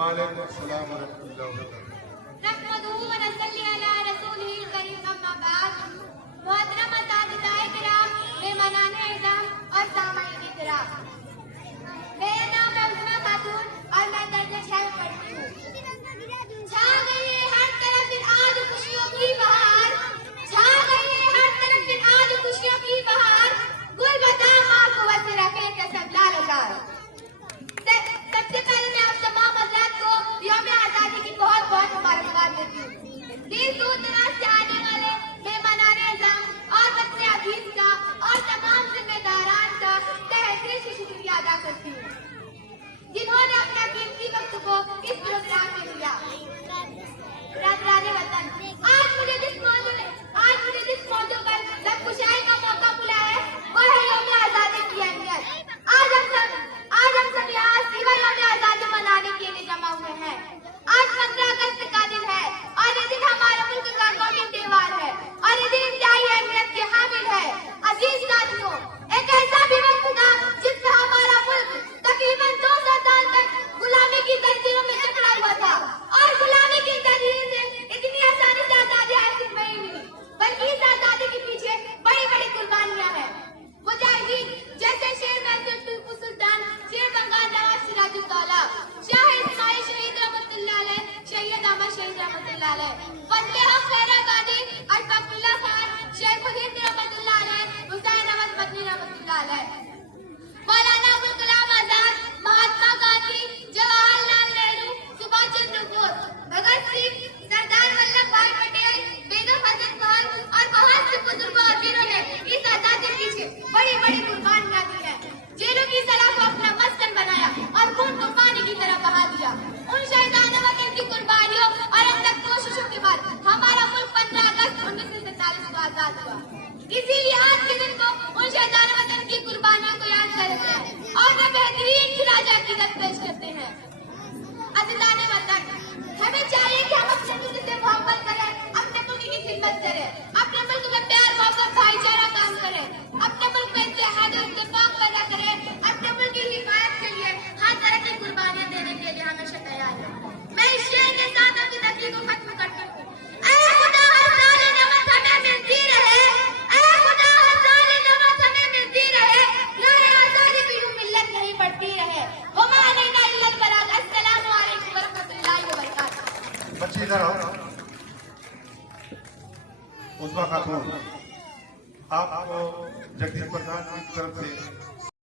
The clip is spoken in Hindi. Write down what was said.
वालेकुम अस्सलाम व रहमतुल्लाहि व बरकातहू। नहमदुहु व नसल्ली अला रसूलिहिल करीम, अम्मा बाद। मोहतरम असातिज़ाए किराम, मेहमानाने इज़्ज़ाम और सामाईने किराम, मेरा नाम है उस्मा खातून और मैं दर्जे 6 में पढ़ती हूँ। छा गई है हर तरफ फिर आज खुशियों की बहार, छा गई है हर तरफ फिर आज खुशियों की बहार, गुल बता माँ को वैसे रखे कसम लालकार। सबसे पहले मैं आप तमाम हज़रात को यौम आज़ादी की बहुत बहुत मुबारकबाद देती हूँ। दूर दूर दराज से आने वाले मेहमानाने इज़्ज़ाम और बच्चे अजीज का और तमाम जिम्मेदारान का तहे दिल से शुक्रिया अदा करती हूँ, जिन्होंने अपना कीमती वक्त को इस प्रोग्राम में दिया। राज़राने वतन, आज मुझे जिस मौजू पर लबकुशाई का मौका मिला है वो है यौम आज़ादी की अहमियत। आज हम सब यहाँ सिवा यौम आज़ादी मनाने के लिए जमा हुए हैं। आज 15 अगस्त का दिन है और ये दिन हमारे मुल्क का कौमी त्योहार है और ये दिन इंतहाई अहमियत के हामिल है। अजीज साथियों, एक ऐसा भी वक्त था जिसमें हमारा मुल्क तकरीबन 200 साल तक गुलामी की तंजीरों में जकड़ा हुआ था और गुलामी की तंजीर से इतनी आसानी से आजादी हासिल नहीं हुई, बल्कि इस आजादी के पीछे बड़ी बड़ी कुर्बानियां हैं। मुजाहिदीन जैसे शेर महसूद टीपू सुल्तान, शेर बंगाल नवाब सिराजुद्दौला, शाह इस्माइल शहीद रहमतुल्लाह अलैह, शहीद अहमद शहीद रहमतुल्लाह अलैह, फजले हक खैरा गाजी, अशफाकुल्लाह खान, शेखुल हिंद रहमतुल्लाह अलैह, हुसैन अहमद मदनी रहमतुल्लाह अलैह, मौलाना अबुल कलाम आजाद, महात्मा गांधी, जवाहरलाल नेहरू, सुभाष चंद्र बोस, भगत सिंह, सरदार वल्लभ भाई पटेल, बेगम हजरत महल और बहुत से बुजुर्गों और वीरों ने इस आजादी के पीछे बड़ी बड़ी कुर्बानियां दी है। जेलों की सलाह को अपना मस्कन बनाया और खून को पानी की तरह बहा दिया। उन शहीदान वतन की कुर्बानियों और अथक कोशिशों के बाद हमारा मुल्क 15 अगस्त 1947 को आजाद हुआ। इसीलिए आज के दिन को उन शहीदान वतन की कुर्बानियों को याद करते हैं और वे बेहतरीन खिराज अकीदत पेश करते हैं।